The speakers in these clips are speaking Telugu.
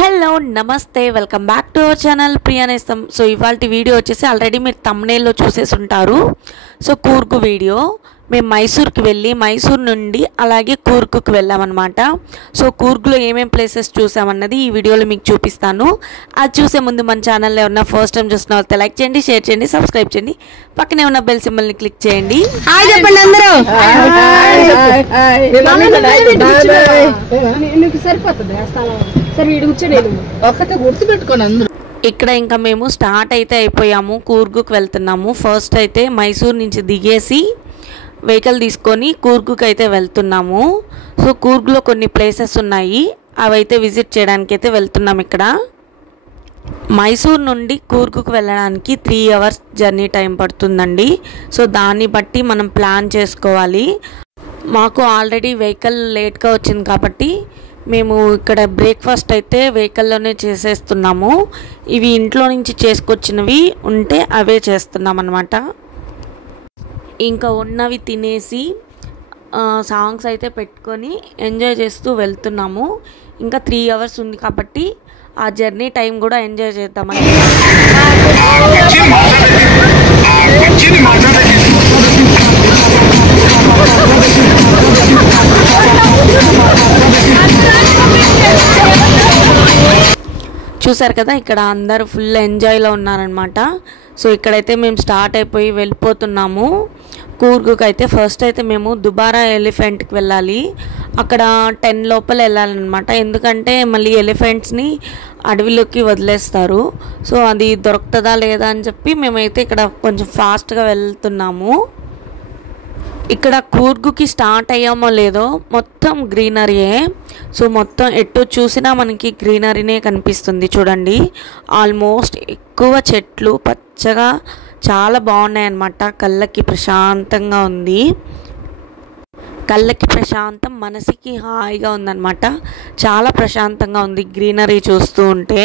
హలో నమస్తే welcome back to our channel Priyanestham. So ఇవాల్టి వీడియో వచ్చేసి ఆల్రెడీ మీరు థంబ్నెయిల్లో చూసేసి ఉంటారు. సో కూర్గు వీడియో మేము మైసూర్కి వెళ్ళి మైసూర్ నుండి అలాగే కూర్గుకి వెళ్ళామన్నమాట. సో కూర్గులో ఏమేమి ప్లేసెస్ చూసామన్నది ఈ వీడియోలో మీకు చూపిస్తాను. అది చూసే ముందు మన ఛానల్లో ఎవరన్నా ఫస్ట్ టైం చూసిన వాళ్ళతో లైక్ చేయండి, షేర్ చేయండి, సబ్స్క్రైబ్ చేయండి, పక్కనే ఉన్న బెల్ సింబల్ని క్లిక్ చేయండి. హాయ్ చెప్పండి అందరూ. ఇక్కడ ఇంకా మేము స్టార్ట్ అయితే అయిపోయాము, కూర్గుకి వెళ్తున్నాము. ఫస్ట్ అయితే మైసూర్ నుంచి దిగేసి వెహికల్ తీసుకొని కూర్గుకి అయితే వెళ్తున్నాము. సో కూర్గులో కొన్ని ప్లేసెస్ ఉన్నాయి, అవైతే విజిట్ చేయడానికి అయితే వెళ్తున్నాము. ఇక్కడ మైసూర్ నుండి కూర్గుకి వెళ్ళడానికి 3 hours జర్నీ టైం పడుతుందండి. సో దాన్ని బట్టి మనం ప్లాన్ చేసుకోవాలి. మాకు ఆల్రెడీ వెహికల్ లేట్గా వచ్చింది కాబట్టి మేము ఇక్కడ బ్రేక్ఫాస్ట్ అయితే వెహికల్లోనే చేసేస్తున్నాము. ఇవి ఇంట్లో నుంచి చేసుకొచ్చినవి ఉంటే అవే చేస్తున్నాం అన్నమాట. ఇంకా ఉన్నవి తినేసి సాంగ్స్ అయితే పెట్టుకొని ఎంజాయ్ చేస్తూ వెళ్తున్నాము. ఇంకా 3 hours ఉంది కాబట్టి ఆ జర్నీ టైం కూడా ఎంజాయ్ చేద్దామని. చూసారు కదా, ఇక్కడ అందరూ ఫుల్ ఎంజాయ్లో ఉన్నారనమాట. సో ఇక్కడైతే మేము స్టార్ట్ అయిపోయి వెళ్ళిపోతున్నాము కూర్గుకి అయితే. ఫస్ట్ అయితే మేము దుబారా ఎలిఫెంట్కి వెళ్ళాలి. అక్కడ 10 లోపల వెళ్ళాలన్నమాట. ఎందుకంటే మళ్ళీ ఎలిఫెంట్స్ని అడవిలోకి వదిలేస్తారు. సో అది దొరుకుతుందా లేదా అని చెప్పి మేమైతే ఇక్కడ కొంచెం ఫాస్ట్గా వెళ్తున్నాము. ఇక్కడ కూర్గుకి స్టార్ట్ అయ్యామో లేదో మొత్తం గ్రీనరీయే. సో మొత్తం ఎటు చూసినా మనకి గ్రీనరీనే కనిపిస్తుంది. చూడండి, ఆల్మోస్ట్ ఎక్కువ చెట్లు పచ్చగా చాలా బాగున్నాయి అన్నమాట. కళ్ళకి ప్రశాంతంగా ఉంది. కళ్ళకి ప్రశాంతం, మనసుకి హాయిగా ఉందన్నమాట. చాలా ప్రశాంతంగా ఉంది గ్రీనరీ చూస్తూ ఉంటే.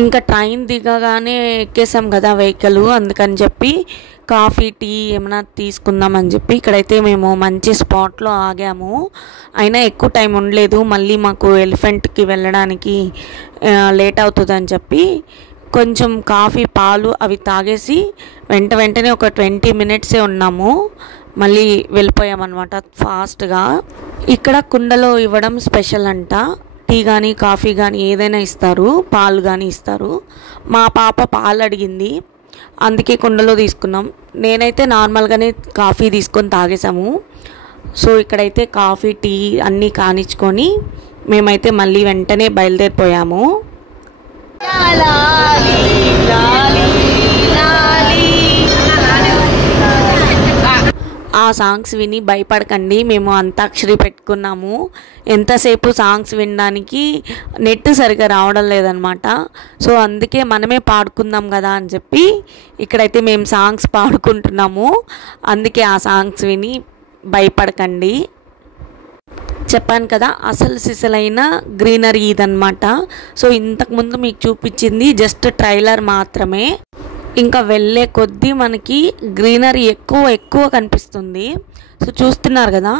ఇంకా ట్రైన్ దిగగానే ఎక్కేసాం కదా వెహికల్, అందుకని చెప్పి కాఫీ టీ ఏమైనా తీసుకుందామని చెప్పి ఇక్కడైతే మేము మంచి స్పాట్లో ఆగాము. అయినా ఎక్కువ టైం ఉండలేదు, మళ్ళీ మాకు ఎలిఫెంట్కి వెళ్ళడానికి లేట్ అవుతుందని చెప్పి కొంచెం కాఫీ పాలు అవి తాగేసి వెంటనే ఒక 20 minutes ఉన్నాము. మళ్ళీ వెళ్ళిపోయామన్నమాట ఫాస్ట్గా. ఇక్కడ కుండలో ఇవ్వడం స్పెషల్ అంట. టీ కానీ కాఫీ కానీ ఏదైనా ఇస్తారు, పాలు కానీ ఇస్తారు. మా పాప పాలు అడిగింది, అందుకే కుండలో తీసుకున్నాం. నేనైతే నార్మల్గానే కాఫీ తీసుకొని తాగేసాము. సో ఇక్కడైతే కాఫీ టీ అన్నీ కానిచ్చుకొని మేమైతే మళ్ళీ వెంటనే బయలుదేరిపోయాము. ఆ సాంగ్స్ విని భయపడకండి, మేము అంతాక్షరి పెట్టుకున్నాము. ఎంతసేపు సాంగ్స్ వినడానికి నెట్ సరిగా రావడం లేదనమాట. సో అందుకే మనమే పాడుకుందాం కదా అని చెప్పి ఇక్కడైతే మేము సాంగ్స్ పాడుకుంటున్నాము. అందుకే ఆ సాంగ్స్ విని భయపడకండి. చెప్పాను కదా, అసలు సిసలైన గ్రీనరీ ఇదన్నమాట. సో ఇంతకుముందు మీకు చూపించింది జస్ట్ ట్రైలర్ మాత్రమే. ఇంకా వెళ్ళే కొద్దీ మనకి గ్రీనరీ ఎక్కువ కనిపిస్తుంది. సో చూస్తున్నారు కదా,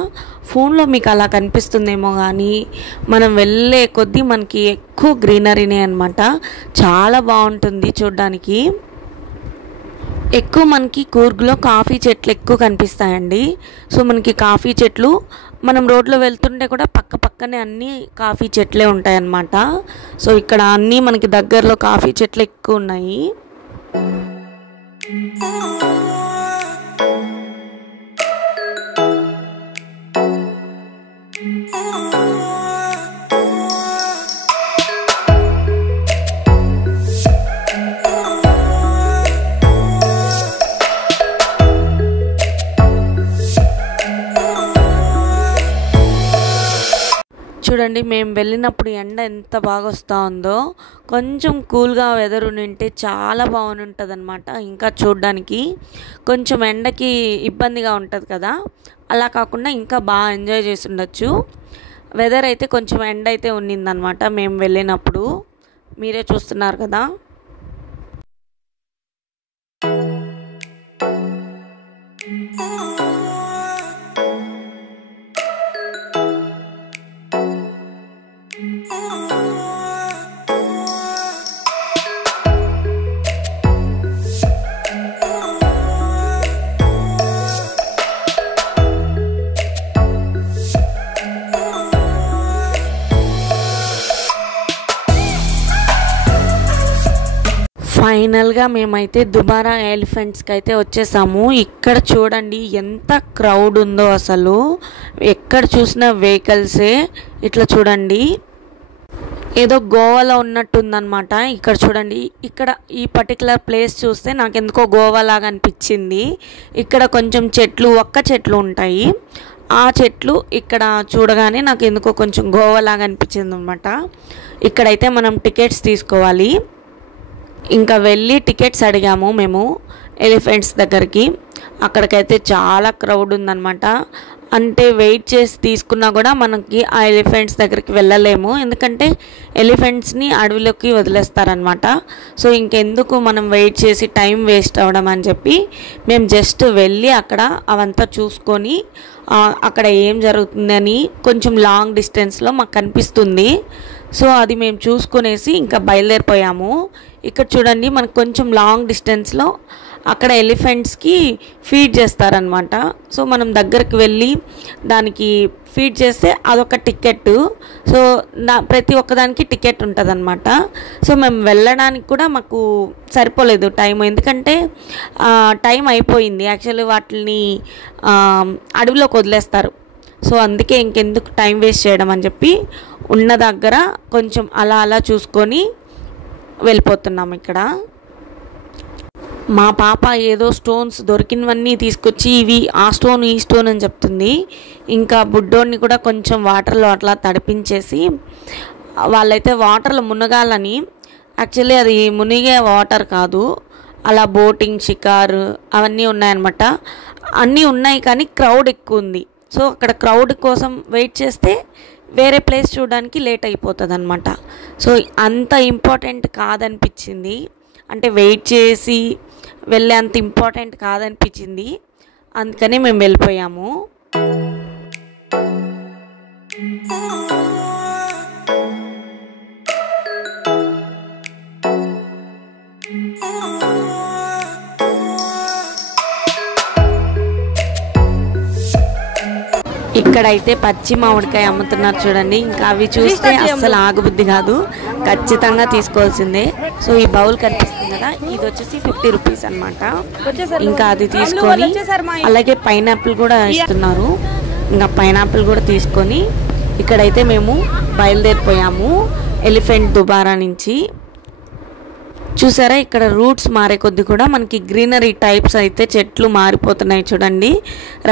ఫోన్లో మీకు అలా కనిపిస్తుందేమో కానీ మనం వెళ్ళే కొద్దీ మనకి ఎక్కువ గ్రీనరీనే అనమాట. చాలా బాగుంటుంది చూడడానికి. ఎక్కువ మనకి కూర్గులో కాఫీ చెట్లు ఎక్కువ కనిపిస్తాయండి. సో మనకి కాఫీ చెట్లు మనం రోడ్లో వెళ్తుంటే కూడా పక్కనే అన్నీ కాఫీ చెట్లే ఉంటాయన్నమాట. సో ఇక్కడ అన్నీ మనకి దగ్గరలో కాఫీ చెట్లు ఎక్కువ ఉన్నాయి. చూడండి మేము వెళ్ళినప్పుడు ఎండ ఎంత బాగా వస్తూ ఉందో, కొంచెం కూల్గా వెదర్ ఉంటే చాలా బాగుంటుంది అనమాట. ఇంకా చూడడానికి కొంచెం ఎండకి ఇబ్బందిగా ఉంటుంది కదా, అలా కాకుండా ఇంకా బాగా ఎంజాయ్ చేసి ఉండొచ్చు. వెదర్ అయితే కొంచెం ఎండ అయితే ఉన్నిందనమాట మేము వెళ్ళినప్పుడు, మీరే చూస్తున్నారు కదా. ఫైనల్గా మేమైతే దుబారా ఎలిఫెంట్స్కి అయితే వచ్చేసాము. ఇక్కడ చూడండి ఎంత క్రౌడ్ ఉందో, అసలు ఎక్కడ చూసిన వెహికల్సే. ఇట్లా చూడండి ఏదో గోవాలో ఉన్నట్టుందన్నమాట. ఇక్కడ చూడండి, ఇక్కడ ఈ పర్టికులర్ ప్లేస్ చూస్తే నాకు ఎందుకో గోవా లాగా అనిపించింది. ఇక్కడ కొంచెం చెట్లు, ఒక్క చెట్లు ఉంటాయి. ఆ చెట్లు ఇక్కడ చూడగానే నాకు ఎందుకో కొంచెం గోవా లాగా అనిపించింది అనమాట. ఇక్కడైతే మనం టికెట్స్ తీసుకోవాలి. ఇంకా వెళ్ళి టికెట్స్ అడిగాము మేము ఎలిఫెంట్స్ దగ్గరికి. అక్కడికైతే చాలా క్రౌడ్ ఉందన్నమాట. అంటే వెయిట్ చేసి తీసుకున్నా కూడా మనకి ఆ ఎలిఫెంట్స్ దగ్గరికి వెళ్ళలేము, ఎందుకంటే ఎలిఫెంట్స్ని అడవిలోకి వదిలేస్తారనమాట. సో ఇంకెందుకు మనం వెయిట్ చేసి టైం వేస్ట్ అవ్వడం అని చెప్పి మేము జస్ట్ వెళ్ళి అక్కడ అవంతా చూసుకొని అక్కడ ఏం జరుగుతుందని కొంచెం లాంగ్ డిస్టెన్స్లో మాకు కనిపిస్తుంది. సో అది మేము చూసుకునేసి ఇంకా బయలుదేరిపోయాము. ఇక్కడ చూడండి మనకు కొంచెం లాంగ్ డిస్టెన్స్లో అక్కడ ఎలిఫెంట్స్కి ఫీడ్ చేస్తారనమాట. సో మనం దగ్గరికి వెళ్ళి దానికి ఫీడ్ చేస్తే అదొక టికెట్. సో ప్రతి ఒక్కదానికి టికెట్ ఉంటుంది అనమాట. సో మేము వెళ్ళడానికి కూడా మాకు సరిపోలేదు టైం, ఎందుకంటే టైం అయిపోయింది. యాక్చువల్లీ వాటిని అడవిలోకి వదిలేస్తారు. సో అందుకే ఇంకెందుకు టైం వేస్ట్ చేయడం అని చెప్పి ఉన్న దగ్గర కొంచెం అలా అలా చూసుకొని వెళ్ళిపోతున్నాం. ఇక్కడ మా పాప ఏదో స్టోన్స్ దొరికినవన్నీ తీసుకొచ్చి ఇవి ఆ స్టోన్ ఈ స్టోన్ అని చెప్తుంది. ఇంకా బుడ్డోడిని కూడా కొంచెం వాటర్లో అట్లా తడిపించేసి, వాళ్ళైతే వాటర్లో మునగాలని, యాక్చువల్లీ అది మునిగే వాటర్ కాదు, అలా బోటింగ్, షికారు అవన్నీ ఉన్నాయన్నమాట. అన్నీ ఉన్నాయి కానీ క్రౌడ్ ఎక్కువ ఉంది. సో అక్కడ క్రౌడ్ కోసం వెయిట్ చేస్తే వేరే ప్లేస్ చూడడానికి లేట్ అయిపోతుంది అనమాట. సో అంత ఇంపార్టెంట్ కాదనిపించింది, అంటే వెయిట్ చేసి వెళ్ళే అంత ఇంపార్టెంట్ కాదనిపించింది, అందుకని మేము వెళ్ళిపోయాము. ఇక్కడైతే పచ్చి మామిడికాయ అమ్ముతున్నారు చూడండి. ఇంకా అవి చూస్తే అస్సలు ఆగబుద్ధి కాదు, ఖచ్చితంగా తీసుకోవాల్సిందే. సో ఈ బౌల్ కనిపిస్తుంది కదా, ఇది వచ్చేసి 50 రూపీస్ అనమాట. ఇంకా అది తీసుకొని, అలాగే పైనాపిల్ కూడా ఇస్తున్నారు. ఇంకా పైనాపిల్ కూడా తీసుకొని ఇక్కడైతే మేము బయలుదేరిపోయాము ఎలిఫెంట్ దుబారా నుంచి. చూసారా ఇక్కడ రూట్స్ మారే కొద్ది కూడా మనకి గ్రీనరీ టైప్స్ అయితే చెట్లు మారిపోతున్నాయి చూడండి.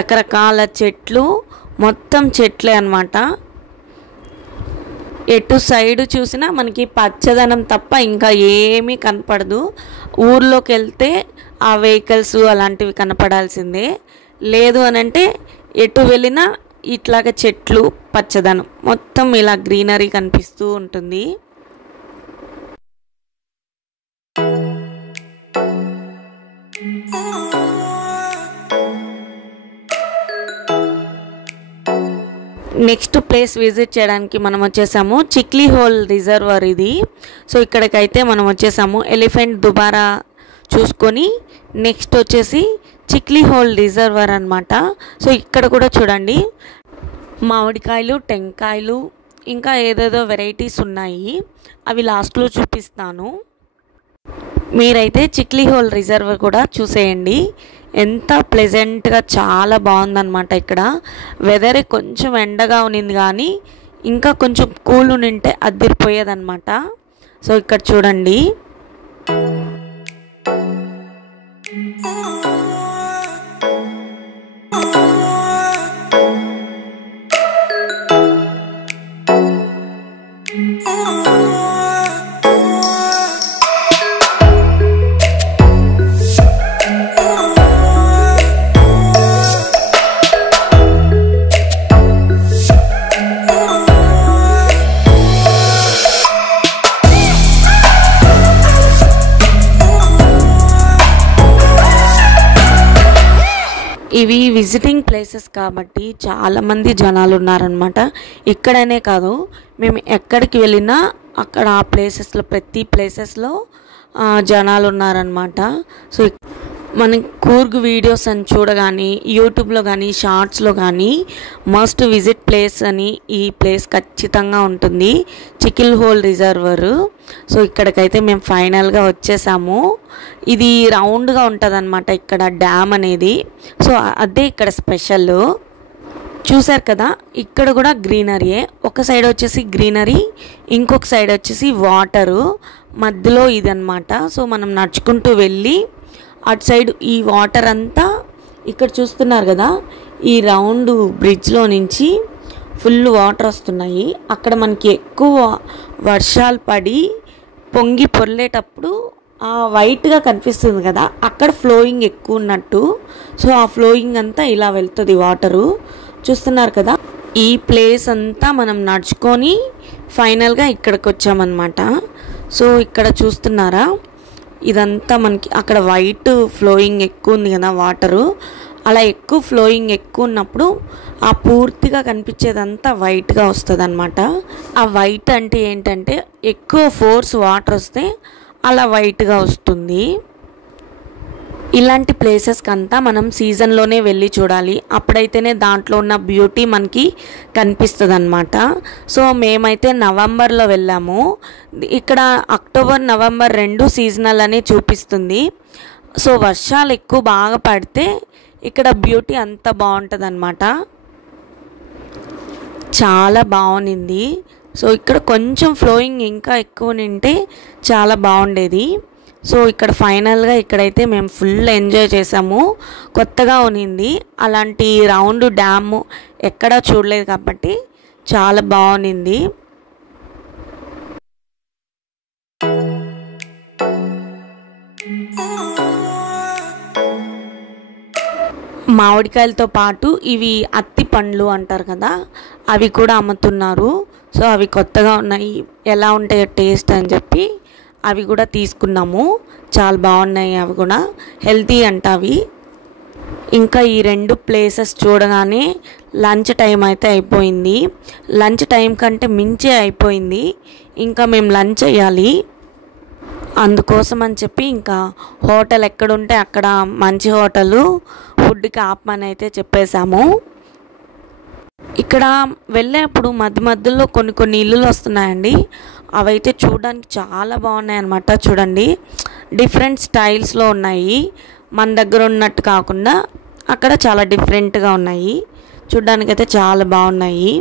రకరకాల చెట్లు, మొత్తం చెట్లే అన్నమాట. ఎటు సైడ్ చూసినా మనకి పచ్చదనం తప్ప ఇంకా ఏమీ కనపడదు. ఊర్లోకి వెళ్తే ఆ వెహికల్స్ అలాంటివి కనపడాల్సిందే, లేదు అనంటే ఎటు వెళ్ళినా ఇట్లాగా చెట్లు, పచ్చదనం మొత్తం ఇలా గ్రీనరీ కనిపిస్తూ ఉంటుంది. నెక్స్ట్ ప్లేస్ విజిట్ చేయడానికి మనం వచ్చేసాము చిక్లీ హోల్ రిజర్వర్ ఇది. సో ఇక్కడికైతే మనం వచ్చేసాము. ఎలిఫెంట్ దుబారా చూసుకొని నెక్స్ట్ వచ్చేసి చిక్లీ హోల్ రిజర్వర్ అనమాట. సో ఇక్కడ కూడా చూడండి మామిడికాయలు, టెంకాయలు, ఇంకా ఏదేదో వెరైటీస్ ఉన్నాయి, అవి లాస్ట్లో చూపిస్తాను. మీరైతే చిక్లీ హోల్ రిజర్వర్ కూడా చూసేయండి. ఎంత ప్లెజెంట్గా, చాలా బాగుందన్నమాట. ఇక్కడ వెదర్ కొంచెం ఎండగా ఉన్నింది కానీ ఇంకా కొంచెం కూల్ ఉంటే అదిరిపోయేదన్నమాట. సో ఇక్కడ చూడండి ఇవి విజిటింగ్ ప్లేసెస్ కాబట్టి చాలామంది జనాలు ఉన్నారనమాట. ఇక్కడనే కాదు, మేము ఎక్కడికి వెళ్ళినా అక్కడ ఆ ప్లేసెస్లో ప్రతి ప్లేసెస్లో జనాలు ఉన్నారనమాట. సో మన కూర్గ్ వీడియోస్ అని చూడగానే యూట్యూబ్లో కానీ షార్ట్స్లో కానీ మస్ట్ విజిట్ ప్లేస్ అని ఈ ప్లేస్ ఖచ్చితంగా ఉంటుంది, చికిల్ హోల్ రిజర్వర్. సో ఇక్కడికైతే మేము ఫైనల్గా వచ్చేసాము. ఇది రౌండ్గా ఉంటుంది అనమాట ఇక్కడ డ్యామ్ అనేది. సో అదే ఇక్కడ స్పెషల్. చూసారు కదా, ఇక్కడ కూడా గ్రీనరీయే. ఒక సైడ్ వచ్చేసి గ్రీనరీ, ఇంకొక సైడ్ వచ్చేసి వాటరు, మధ్యలో ఇదన్నమాట. సో మనం నడుచుకుంటూ వెళ్ళి అటు సైడ్ ఈ వాటర్ అంతా ఇక్కడ చూస్తున్నారు కదా, ఈ రౌండ్ బ్రిడ్జ్లో నుంచి ఫుల్ వాటర్ వస్తున్నాయి. అక్కడ మనకి ఎక్కువ వర్షాలు పడి పొంగి పొర్లేటప్పుడు వైట్గా కనిపిస్తుంది కదా, అక్కడ ఫ్లోయింగ్ ఎక్కువ ఉన్నట్టు. సో ఆ ఫ్లోయింగ్ అంతా ఇలా వెళ్తుంది వాటరు. చూస్తున్నారు కదా, ఈ ప్లేస్ అంతా మనం నడుచుకొని ఫైనల్గా ఇక్కడికి వచ్చామన్నమాట. సో ఇక్కడ చూస్తున్నారా, ఇదంతా మనకి అక్కడ వైట్ ఫ్లోయింగ్ ఎక్కువ ఉంది కదా వాటరు. అలా ఎక్కువ ఫ్లోయింగ్ ఎక్కువ ఉన్నప్పుడు ఆ పూర్తిగా కనిపించేదంతా వైట్గా వస్తుంది అనమాట. ఆ వైట్ అంటే ఏంటంటే ఎక్కువ ఫోర్స్ వాటర్ వస్తే అలా వైట్గా వస్తుంది. ఇలాంటి ప్లేసెస్కి అంతా మనం సీజన్లోనే వెళ్ళి చూడాలి, అప్పుడైతేనే దాంట్లో ఉన్న బ్యూటీ మనకి కనిపిస్తుంది అనమాట. సో మేమైతే నవంబర్లో వెళ్ళాము. ఇక్కడ అక్టోబర్ నవంబర్ 2 సీజనల్ అని చూపిస్తుంది. సో వర్షాలు ఎక్కువ బాగా పడితే ఇక్కడ బ్యూటీ అంత బాగుంటుంది అనమాట. చాలా బాగుంది. సో ఇక్కడ కొంచెం ఫ్లోయింగ్ ఇంకా ఎక్కువ నింటే చాలా బాగుండేది. సో ఇక్కడ ఫైనల్గా ఇక్కడైతే మేము ఫుల్ ఎంజాయ్ చేసాము. కొత్తగా ఉన్నింది, అలాంటి రౌండ్ డ్యాము ఎక్కడా చూడలేదు కాబట్టి చాలా బాగుంది. మామిడికాయలతో పాటు ఇవి అత్తి పండ్లు అంటారు కదా, అవి కూడా అమ్ముతున్నారు. సో అవి కొత్తగా ఉన్నాయి, ఎలా ఉంటాయో టేస్ట్ అని చెప్పి అవి కూడా తీసుకున్నాము. చాలా బాగున్నాయి, అవి కూడా హెల్తీ అంట అవి. ఇంకా ఈ 2 ప్లేసెస్ చూడగానే లంచ్ టైం అయితే అయిపోయింది. లంచ్ టైం కంటే మించే అయిపోయింది. ఇంకా మేము లంచ్ చేయాలి, అందుకోసం అని చెప్పి ఇంకా హోటల్ ఎక్కడుంటే అక్కడ మంచి హోటలు ఫుడ్కి ఆపమని అయితే చెప్పేశాము. ఇక్కడ వెళ్ళేప్పుడు మధ్య మధ్యలో కొన్ని ఇల్లులు వస్తున్నాయండి. అవైతే చూడడానికి చాలా బాగున్నాయి అన్నమాట. చూడండి, డిఫరెంట్ స్టైల్స్లో ఉన్నాయి, మన దగ్గర ఉన్నట్టు కాకుండా అక్కడ చాలా డిఫరెంట్గా ఉన్నాయి. చూడ్డానికైతే చాలా బాగున్నాయి.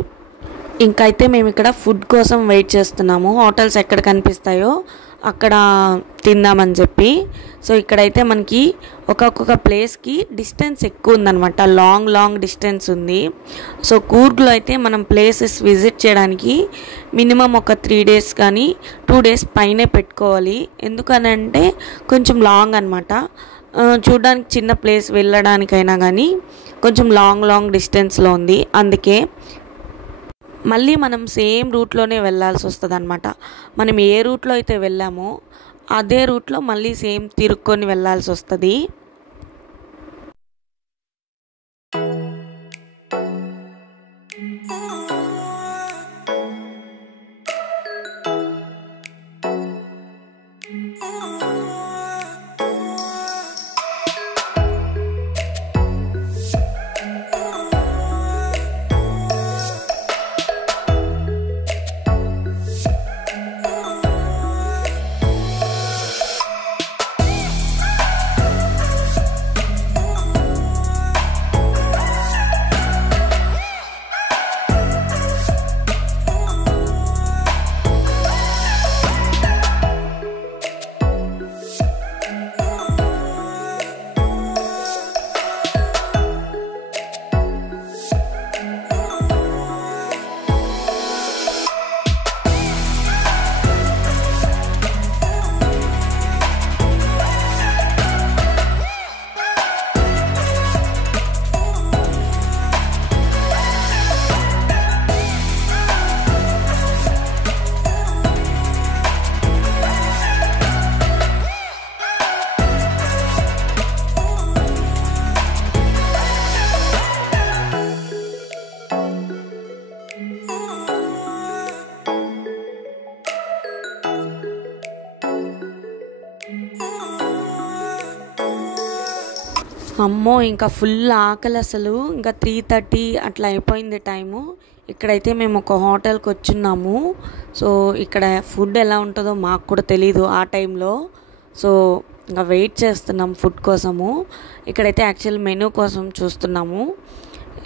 ఇంకైతే మేము ఇక్కడ ఫుడ్ కోసం వెయిట్ చేస్తున్నాము, హోటల్స్ ఎక్కడ కనిపిస్తాయో అక్కడ తిందామని చెప్పి. సో ఇక్కడైతే మనకి ఒక్కొక్క ప్లేస్కి డిస్టెన్స్ ఎక్కువ ఉందన్నమాట, లాంగ్ డిస్టెన్స్ ఉంది. సో కూర్గ్లో అయితే మనం ప్లేసెస్ విజిట్ చేయడానికి మినిమం ఒక 3 days కానీ 2 days పైనే పెట్టుకోవాలి. ఎందుకనంటే కొంచెం లాంగ్ అనమాట. చూడడానికి చిన్న ప్లేస్ వెళ్ళడానికైనా కానీ కొంచెం లాంగ్ డిస్టెన్స్లో ఉంది. అందుకే మళ్ళీ మనం సేమ్ రూట్లోనే వెళ్ళాల్సి వస్తుంది అనమాట. మనం ఏ రూట్లో అయితే వెళ్ళామో అదే రూట్లో మళ్ళీ సేమ్ తిరుక్కొని వెళ్ళాల్సి వస్తుంది. అమ్మో ఇంకా ఫుల్ ఆకలి అసలు. ఇంకా 3:30 అట్లా అయిపోయింది టైము. ఇక్కడైతే మేము ఒక హోటల్కి వచ్చున్నాము. సో ఇక్కడ ఫుడ్ ఎలా ఉంటుందో మాకు కూడా తెలీదు ఆ టైంలో. సో ఇంకా వెయిట్ చేస్తున్నాం ఫుడ్ కోసము. ఇక్కడైతే యాక్చువల్ మెనూ కోసం చూస్తున్నాము.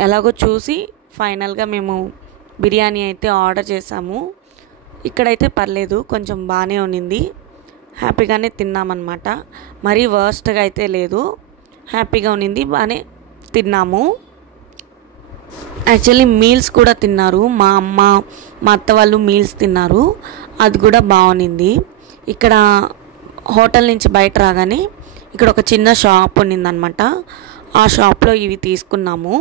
ఎలాగో చూసి ఫైనల్గా మేము బిర్యానీ అయితే ఆర్డర్ చేసాము. ఇక్కడైతే పర్లేదు, కొంచెం బాగానే ఉన్నింది. హ్యాపీగానే తిన్నామన్నమాట. మరీ వర్స్ట్గా అయితే లేదు, హ్యాపీగా ఉన్నింది, బాగానే తిన్నాము. యాక్చువల్లీ మీల్స్ కూడా తిన్నారు. మా అమ్మ మా అత్త వాళ్ళు మీల్స్ తిన్నారు, అది కూడా బాగుంది. ఇక్కడ హోటల్ నుంచి బయట రాగానే ఇక్కడ ఒక చిన్న షాప్ ఉన్నిందనమాట. ఆ షాప్లో ఇవి తీసుకున్నాము.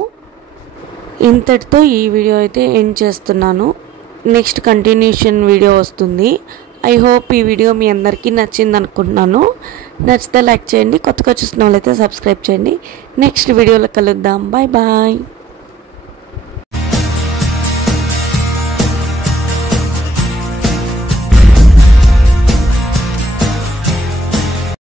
ఇంతటితో ఈ వీడియో అయితే ఎండ్ చేస్తున్నాను. నెక్స్ట్ కంటిన్యూషన్ వీడియో వస్తుంది. ఐ హోప్ ఈ వీడియో మీ అందరికీ నచ్చింది అనుకుంటున్నాను. నచ్చితే లైక్ చేయండి, కొత్తగా చూసిన వాళ్ళైతే సబ్స్క్రైబ్ చేయండి. నెక్స్ట్ వీడియోలో కలుద్దాం. Bye bye.